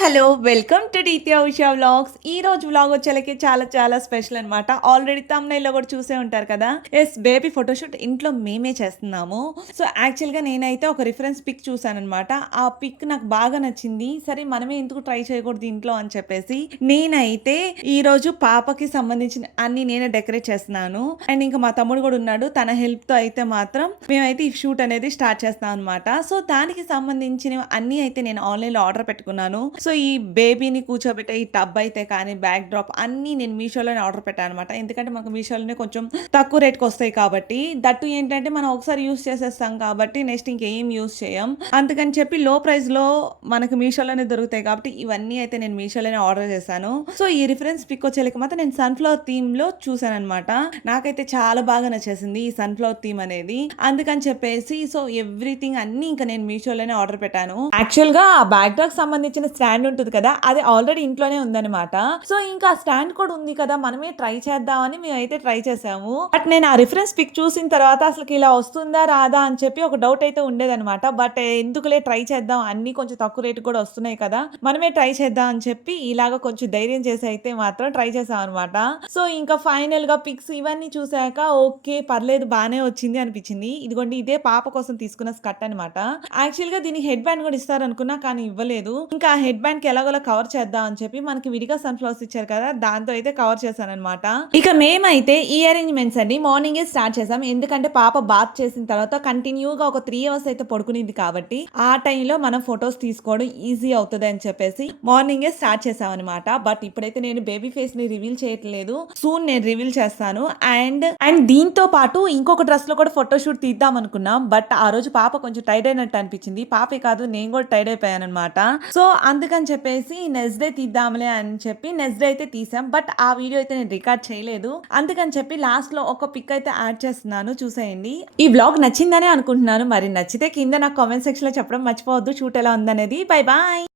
Hello welcome to Ditya Usha vlogs. ఈ రోజు vlog వచ్చేలకి చాలా చాలా స్పెషల్ అనమాట. ఆల్రెడీ తమ్నైల్లో కూడా చూసే ఉంటారు కదా. ఎస్, బేబీ ఫోటోషూట్ ఇంట్లో మేమే చేస్తున్నాము. సో యాక్చువల్గా నేనైతే ఒక రిఫరెన్స్ పిక్ చూసానమాట. ఆ పిక్ నాకు బాగా నచ్చింది. సరే మనమే ఎందుకు ట్రై చేయకూడదు ఇంట్లో అని చెప్పేసి నేనైతే ఈ రోజు పాపకి సంబంధించిన అన్ని నేనే డెకరేట్ చేస్తున్నాను. అండ్ ఇంకా మా తమ్ముడు కూడా ఉన్నాడు. తన హెల్ప్ తో అయితే మాత్రం మేమైతే ఈ షూట్ అనేది స్టార్ట్ చేస్తాం అనమాట. సో దానికి సంబంధించిన అన్ని అయితే నేను ఆన్లైన్ లో ఆర్డర్ పెట్టుకున్నాను. సో ఈ బేబీని కూర్చోబెట్టే ఈ టబ్ అయితే కానీ బ్యాక్ డ్రాప్ అన్నీ నేను మీషోలోనే ఆర్డర్ పెట్టాను అనమాట. ఎందుకంటే మాకు మీషోలోనే కొంచెం తక్కువ రేట్కి వస్తాయి కాబట్టి. దట్టు ఏంటంటే మనం ఒకసారి యూస్ చేసేస్తాం కాబట్టి నెక్స్ట్ ఇంకేం యూస్ చేయం. అందుకని చెప్పి లో ప్రైస్ లో మనకు మీషోలోనే దొరుకుతాయి కాబట్టి ఇవన్నీ అయితే నేను మీషోలోనే ఆర్డర్ చేశాను. సో ఈ రిఫరెన్స్ పిక్ వచ్చేలకి మాత్రం నేను సన్ఫ్లవర్ థీమ్ లో చూసాను అనమాట. నాకైతే చాలా బాగా నచ్చేసింది ఈ సన్ఫ్లవర్ థీమ్ అనేది. అందుకని చెప్పేసి సో ఎవ్రీథింగ్ అన్ని ఇంకా నేను మీషోలోనే ఆర్డర్ పెట్టాను. యాక్చువల్ గా ఆ బ్యాక్ డ్రాప్ సంబంధించిన స్టాండ్ ఉంటుంది కదా, అది ఆల్రెడీ ఇంట్లోనే ఉందన్నమాట. సో ఇంకా స్టాండ్ కూడా ఉంది కదా, మనమే ట్రై చేద్దామని మేమైతే ట్రై చేసాము. బట్ నేను ఆ రిఫరెన్స్ పిక్ చూసిన తర్వాత అసలు ఇలా వస్తుందా రాదా అని చెప్పి ఒక డౌట్ అయితే ఉండేదన్నమాట. బట్ ఎందుకులే ట్రై చేద్దాం, అన్ని కొంచెం తక్కువ రేటు కూడా వస్తున్నాయి కదా, మనమే ట్రై చేద్దాం అని చెప్పి ఇలాగ కొంచెం ధైర్యం చేసి అయితే మాత్రం ట్రై చేసాం అనమాట. సో ఇంకా ఫైనల్ గా పిక్స్ ఇవన్నీ చూసాక ఓకే పర్లేదు బానే వచ్చింది అనిపించింది. ఇదిగోండి ఇదే పాప కోసం తీసుకున్న స్కర్ట్ అనమాట. యాక్చువల్ గా దీనికి హెడ్ బ్యాండ్ కూడా ఇస్తారు అనుకున్నా కానీ ఇవ్వలేదు. ఇంకా హెడ్ బ్యాండ్ కి ఎలాగోలా కవర్ చేద్దాం అని చెప్పి మనకి విడిగా సన్ఫ్లవర్స్ ఇచ్చారు కదా, దాంతో అయితే కవర్ చేశాను అనమాట. ఇక మేమైతే ఈ అరేంజ్మెంట్స్ అన్ని మార్నింగే స్టార్ట్ చేసాం. ఎందుకంటే పాప బాత్ చేసిన తర్వాత కంటిన్యూగా ఒక 3 అవర్స్ అయితే పడుకునేది కాబట్టి ఆ టైంలో మనం ఫొటోస్ తీసుకోవడం ఈజీ అవుతుంది అని చెప్పేసి మార్నింగే స్టార్ట్ చేసాం అనమాట. బట్ ఇప్పుడైతే నేను బేబీ ఫేస్ ని రివీల్ చేయట్లేదు, సూన్ నేను రివీల్ చేస్తాను. అండ్ దీంతో పాటు ఇంకొక డ్రెస్ లో కూడా ఫోటోషూట్ తీద్దాం అనుకున్నాం. బట్ ఆ రోజు పాప కొంచెం టైర్డ్ అయినట్టు అనిపించింది. పాపే కాదు నేను కూడా టైర్డ్ అయిపోయాను అనమాట. సో అందుకని చెప్పేసి నెక్స్ట్ డే తీద్దాంలే అని చెప్పి నెక్స్ట్ డే అయితే తీసాం. బట్ ఆ వీడియో అయితే నేను రికార్డ్ చేయలేదు. అందుకని చెప్పి లాస్ట్ లో ఒక పిక్ అయితే యాడ్ చేస్తున్నాను, చూసేయండి. ఈ బ్లాగ్ నచ్చిందనే అనుకుంటున్నాను. మరి నచ్చితే కింద నాకు కామెంట్ సెక్షన్ లో చెప్పడం మర్చిపోవద్దు. షూట్ ఎలా ఉందనేది. Bye bye.